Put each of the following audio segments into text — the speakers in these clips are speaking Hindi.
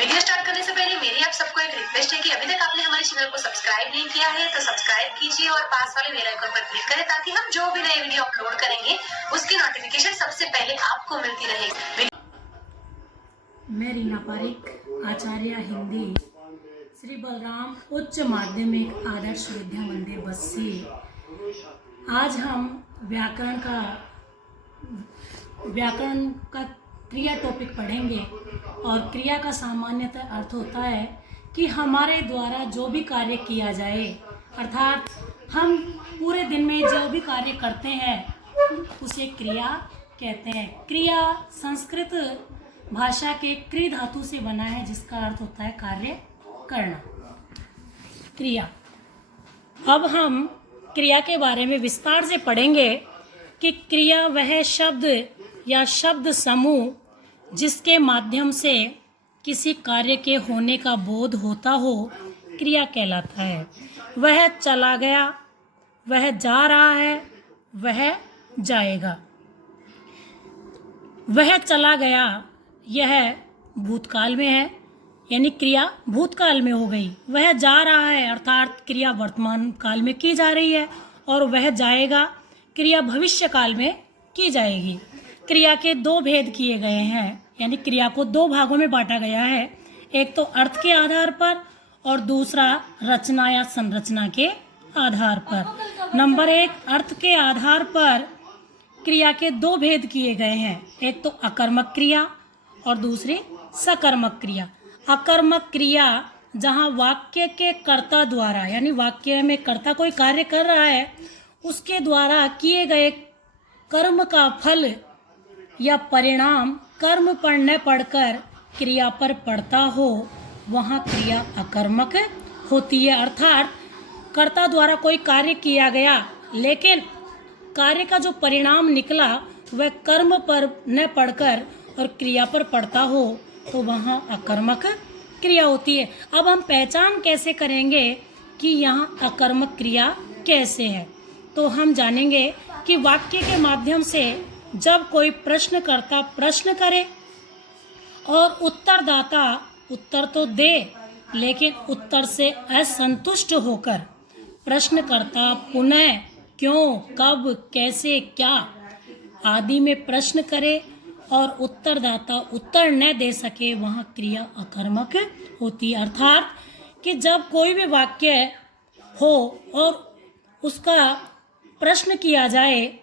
वीडियो स्टार्ट करने से पहले मेरी आप सबको एक रिक्वेस्ट है कि अभी तक आपने हमारे चैनल को सब्सक्राइब नहीं किया है तो सब्सक्राइब कीजिए और पास वाले बेल आइकन पर क्लिक करें ताकि हम जो भी नए वीडियो अपलोड करेंगे उसकी नोटिफिकेशन सबसे पहले आपको मिलती रहे। मैं रीना पारिक, आचार्य हिंदी, श्री बलराम उच्च माध्यमिक आदर्श विद्या मंदिर बस्सी। आज हम व्याकरण का क्रिया टॉपिक पढ़ेंगे और क्रिया का सामान्यतः अर्थ होता है कि हमारे द्वारा जो भी कार्य किया जाए, अर्थात हम पूरे दिन में जो भी कार्य करते हैं उसे क्रिया कहते हैं। क्रिया संस्कृत भाषा के क्रि धातु से बना है जिसका अर्थ होता है कार्य करना, क्रिया। अब हम क्रिया के बारे में विस्तार से पढ़ेंगे कि क्रिया वह शब्द या शब्द समूह जिसके माध्यम से किसी कार्य के होने का बोध होता हो, क्रिया कहलाता है। वह चला गया, वह जा रहा है, वह जाएगा। वह चला गया यह भूतकाल में है, यानी क्रिया भूतकाल में हो गई। वह जा रहा है अर्थात क्रिया वर्तमान काल में की जा रही है, और वह जाएगा क्रिया भविष्य काल में की जाएगी। क्रिया के दो भेद किए गए हैं, यानी क्रिया को दो भागों में बांटा गया है, एक तो अर्थ के आधार पर और दूसरा रचना या संरचना के आधार पर। नंबर एक, अर्थ के आधार पर क्रिया के दो भेद किए गए हैं, एक तो अकर्मक क्रिया और दूसरी सकर्मक क्रिया। अकर्मक क्रिया जहाँ वाक्य के कर्ता द्वारा, यानी वाक्य में कर्ता कोई कार्य कर रहा है, उसके द्वारा किए गए कर्म का फल या परिणाम कर्म पर न पढ़कर क्रिया पर पड़ता हो, वहाँ क्रिया अकर्मक होती है। अर्थात कर्ता द्वारा कोई कार्य किया गया लेकिन कार्य का जो परिणाम निकला वह कर्म पर न पढ़कर और क्रिया पर पड़ता हो तो वहाँ अकर्मक क्रिया होती है। अब हम पहचान कैसे करेंगे कि यहाँ अकर्मक क्रिया कैसे है, तो हम जानेंगे कि वाक्य के माध्यम से जब कोई प्रश्नकर्ता प्रश्न करे और उत्तरदाता उत्तर तो दे लेकिन उत्तर से असंतुष्ट होकर प्रश्नकर्ता पुनः क्यों, कब, कैसे, क्या आदि में प्रश्न करे और उत्तरदाता उत्तर न दे सके, वहाँ क्रिया अकर्मक होती है। अर्थात कि जब कोई भी वाक्य हो और उसका प्रश्न किया जाए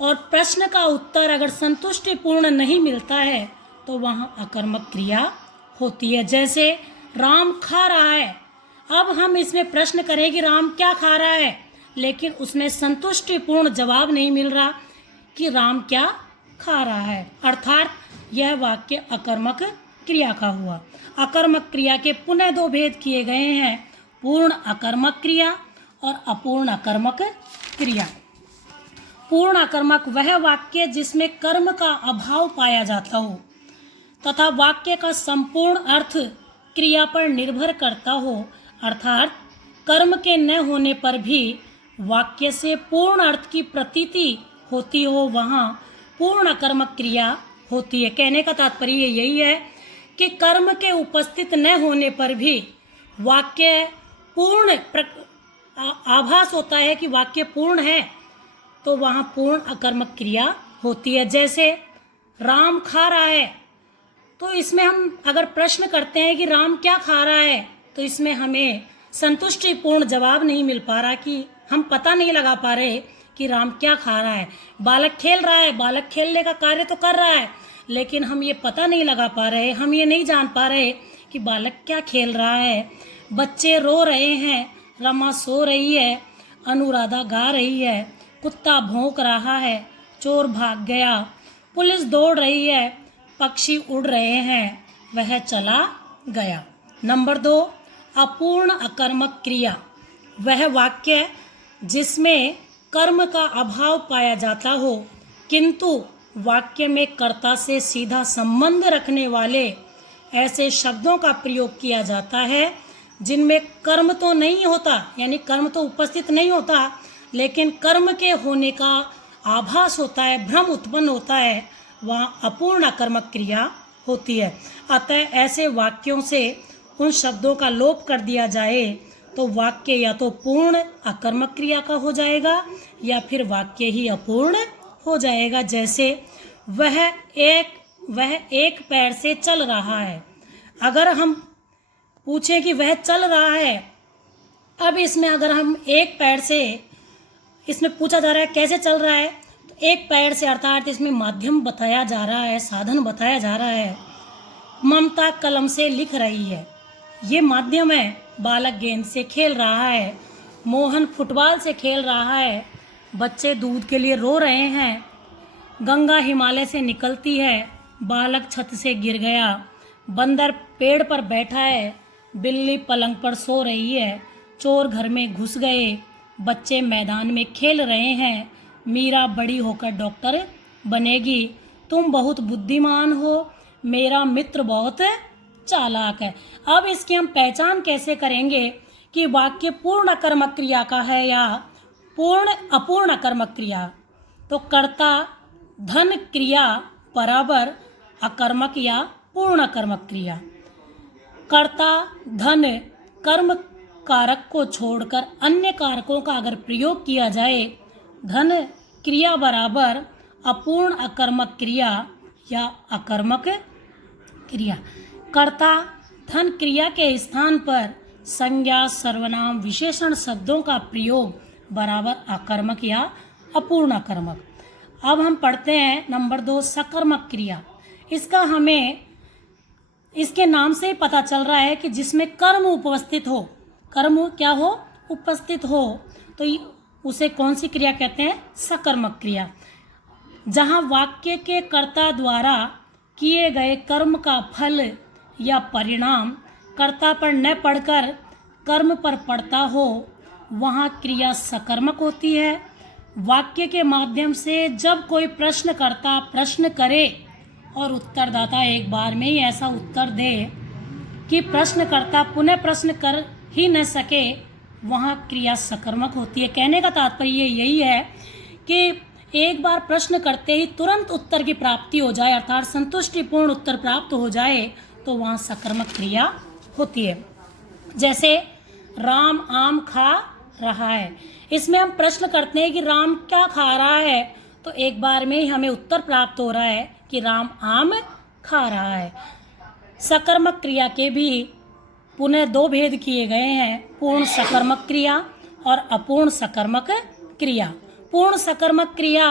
और प्रश्न का उत्तर अगर संतुष्टिपूर्ण नहीं मिलता है तो वहाँ अकर्मक क्रिया होती है। जैसे राम खा रहा है, अब हम इसमें प्रश्न करें कि राम क्या खा रहा है, लेकिन उसमें संतुष्टिपूर्ण जवाब नहीं मिल रहा कि राम क्या खा रहा है, अर्थात यह वाक्य अकर्मक क्रिया का हुआ। अकर्मक क्रिया के पुनः दो भेद किए गए हैं, पूर्ण अकर्मक क्रिया और अपूर्ण अकर्मक क्रिया। पूर्ण अकर्मक वह वाक्य जिसमें कर्म का अभाव पाया जाता हो तथा वाक्य का संपूर्ण अर्थ क्रिया पर निर्भर करता हो, अर्थात कर्म के न होने पर भी वाक्य से पूर्ण अर्थ की प्रतीति होती हो, वहाँ पूर्ण अकर्मक क्रिया होती है। कहने का तात्पर्य यही है कि कर्म के उपस्थित न होने पर भी वाक्य पूर्ण आभास होता है कि वाक्य पूर्ण है, तो वहाँ पूर्ण अकर्मक क्रिया होती है। जैसे राम खा रहा है, तो इसमें हम अगर प्रश्न करते हैं कि राम क्या खा रहा है, तो इसमें हमें संतुष्टिपूर्ण जवाब नहीं मिल पा रहा, कि हम पता नहीं लगा पा रहे कि राम क्या खा रहा है। बालक खेल रहा है, बालक खेलने का कार्य तो कर रहा है, लेकिन हम ये पता नहीं लगा पा रहे, हम ये नहीं जान पा रहे कि बालक क्या खेल रहा है। बच्चे रो रहे हैं, रमा सो रही है, अनुराधा गा रही है, कुत्ता भौंक रहा है, चोर भाग गया, पुलिस दौड़ रही है, पक्षी उड़ रहे हैं, वह चला गया। नंबर दो, अपूर्ण अकर्मक क्रिया वह वाक्य जिसमें कर्म का अभाव पाया जाता हो किंतु वाक्य में कर्ता से सीधा संबंध रखने वाले ऐसे शब्दों का प्रयोग किया जाता है जिनमें कर्म तो नहीं होता, यानी कर्म तो उपस्थित नहीं होता, लेकिन कर्म के होने का आभास होता है, भ्रम उत्पन्न होता है, वहाँ अपूर्ण अकर्मक क्रिया होती है। अतः ऐसे वाक्यों से उन शब्दों का लोप कर दिया जाए तो वाक्य या तो पूर्ण अकर्मक क्रिया का हो जाएगा या फिर वाक्य ही अपूर्ण हो जाएगा। जैसे वह एक पैर से चल रहा है। अगर हम पूछें कि वह चल रहा है, अब इसमें अगर हम एक पैर से, इसमें पूछा जा रहा है कैसे चल रहा है, तो एक पैर से अर्थात इसमें माध्यम बताया जा रहा है, साधन बताया जा रहा है। ममता कलम से लिख रही है, ये माध्यम है। बालक गेंद से खेल रहा है, मोहन फुटबॉल से खेल रहा है, बच्चे दूध के लिए रो रहे हैं, गंगा हिमालय से निकलती है, बालक छत से गिर गया, बंदर पेड़ पर बैठा है, बिल्ली पलंग पर सो रही है, चोर घर में घुस गए, बच्चे मैदान में खेल रहे हैं, मीरा बड़ी होकर डॉक्टर बनेगी, तुम बहुत बुद्धिमान हो, मेरा मित्र बहुत चालाक है। अब इसकी हम पहचान कैसे करेंगे कि वाक्य पूर्ण अकर्मक क्रिया का है या पूर्ण अपूर्ण अकर्मक क्रिया? तो कर्ता धन क्रिया बराबर अकर्मक या पूर्ण अकर्मक क्रिया। कर्ता धन कर्म कारक को छोड़कर अन्य कारकों का अगर प्रयोग किया जाए, धन क्रिया बराबर अपूर्ण अकर्मक क्रिया या अकर्मक क्रिया। कर्ता धन क्रिया के स्थान पर संज्ञा सर्वनाम विशेषण शब्दों का प्रयोग बराबर अकर्मक या अपूर्ण अकर्मक। अब हम पढ़ते हैं नंबर 2 सकर्मक क्रिया। इसका हमें इसके नाम से ही पता चल रहा है कि जिसमें कर्म उपस्थित हो, कर्म क्या हो? उपस्थित हो, तो उसे कौन सी क्रिया कहते हैं? सकर्मक क्रिया। जहाँ वाक्य के कर्ता द्वारा किए गए कर्म का फल या परिणाम कर्ता पर न पड़कर कर्म पर पड़ता हो, वहाँ क्रिया सकर्मक होती है। वाक्य के माध्यम से जब कोई प्रश्नकर्ता प्रश्न करे और उत्तरदाता एक बार में ही ऐसा उत्तर दे कि प्रश्नकर्ता पुनः प्रश्न कर ही न सके, वहाँ क्रिया सकर्मक होती है। कहने का तात्पर्य यही है कि एक बार प्रश्न करते ही तुरंत उत्तर की प्राप्ति हो जाए, अर्थात संतुष्टिपूर्ण उत्तर प्राप्त हो जाए, तो वहाँ सकर्मक क्रिया होती है। जैसे राम आम खा रहा है, इसमें हम प्रश्न करते हैं कि राम क्या खा रहा है, तो एक बार में ही हमें उत्तर प्राप्त हो रहा है कि राम आम खा रहा है। सकर्मक क्रिया के भी पुनः 2 भेद किए गए हैं, पूर्ण सकर्मक क्रिया और अपूर्ण सकर्मक क्रिया। पूर्ण सकर्मक क्रिया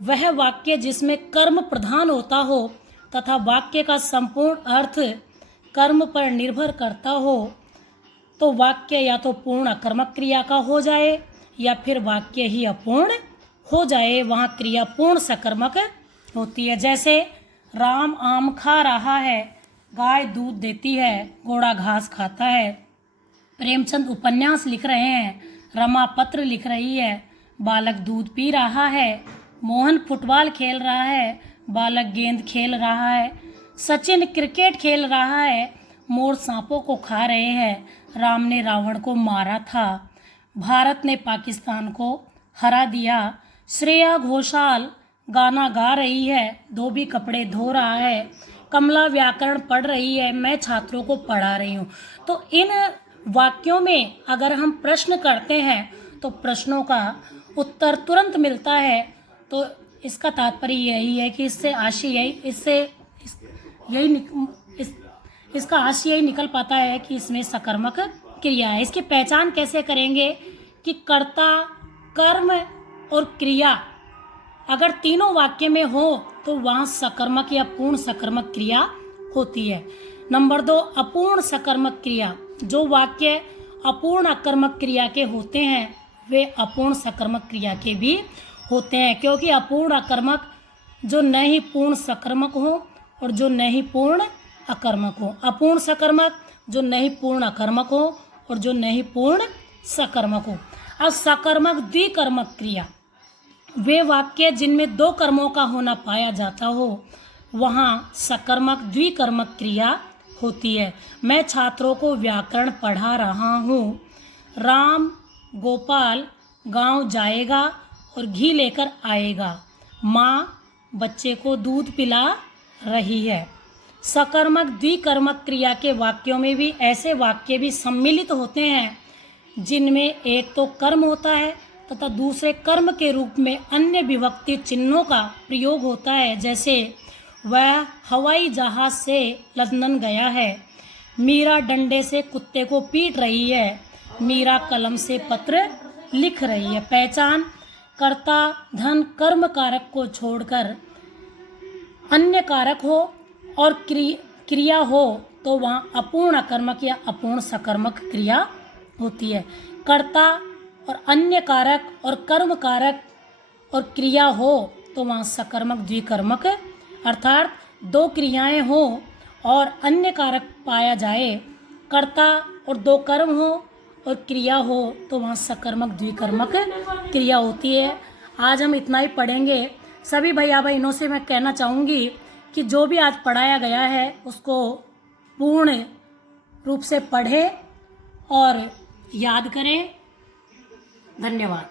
वह वाक्य जिसमें कर्म प्रधान होता हो तथा वाक्य का संपूर्ण अर्थ कर्म पर निर्भर करता हो, तो वाक्य या तो पूर्ण अकर्मक क्रिया का हो जाए या फिर वाक्य ही अपूर्ण हो जाए, वहाँ क्रिया पूर्ण सकर्मक होती है। जैसे राम आम खा रहा है, गाय दूध देती है, घोड़ा घास खाता है। प्रेमचंद उपन्यास लिख रहे हैं, रमा पत्र लिख रही है, बालक दूध पी रहा है, मोहन फुटबॉल खेल रहा है, बालक गेंद खेल रहा है, सचिन क्रिकेट खेल रहा है, मोर सांपों को खा रहे हैं, राम ने रावण को मारा था, भारत ने पाकिस्तान को हरा दिया, श्रेया घोषाल गाना गा रही है, धोबी कपड़े धो रहा है, कमला व्याकरण पढ़ रही है, मैं छात्रों को पढ़ा रही हूँ। तो इन वाक्यों में अगर हम प्रश्न करते हैं तो प्रश्नों का उत्तर तुरंत मिलता है। तो इसका तात्पर्य यही है कि इससे आशय इसका आशय यही निकल पाता है कि इसमें सकर्मक क्रिया है। इसकी पहचान कैसे करेंगे कि कर्ता, कर्म और क्रिया अगर तीनों वाक्य में हो तो वहाँ सकर्मक या पूर्ण सकर्मक क्रिया होती है। नंबर 2 अपूर्ण सकर्मक क्रिया। जो वाक्य अपूर्ण अकर्मक क्रिया के होते हैं वे अपूर्ण सकर्मक क्रिया के भी होते हैं, क्योंकि अपूर्ण अकर्मक जो न ही पूर्ण सकर्मक हो और जो न ही पूर्ण अकर्मक हो, अपूर्ण सकर्मक जो न ही पूर्ण अकर्मक हो और जो न ही पूर्ण सकर्मक हो। अब सकर्मक द्विकर्मक क्रिया, वे वाक्य जिनमें 2 कर्मों का होना पाया जाता हो, वहाँ सकर्मक द्विकर्मक क्रिया होती है। मैं छात्रों को व्याकरण पढ़ा रहा हूँ, राम गोपाल गांव जाएगा और घी लेकर आएगा, माँ बच्चे को दूध पिला रही है। सकर्मक द्विकर्मक क्रिया के वाक्यों में भी ऐसे वाक्य भी सम्मिलित होते हैं जिनमें एक तो कर्म होता है तथा दूसरे कर्म के रूप में अन्य विभक्ति चिन्हों का प्रयोग होता है। जैसे वह हवाई जहाज से लंदन गया है, मीरा डंडे से कुत्ते को पीट रही है, मीरा कलम से पत्र लिख रही है। पहचान, कर्ता धन कर्म कारक को छोड़कर अन्य कारक हो और क्रिया हो तो वहाँ अपूर्ण अकर्मक या अपूर्ण सकर्मक क्रिया होती है। कर्ता और अन्य कारक और कर्म कारक और क्रिया हो तो वहाँ सकर्मक द्विकर्मक, अर्थात दो क्रियाएं हो और अन्य कारक पाया जाए, कर्ता और दो कर्म हो और क्रिया हो तो वहाँ सकर्मक द्विकर्मक क्रिया होती है। आज हम इतना ही पढ़ेंगे। सभी भैया बहनों से मैं कहना चाहूँगी कि जो भी आज पढ़ाया गया है उसको पूर्ण रूप से पढ़ें और याद करें। धन्यवाद।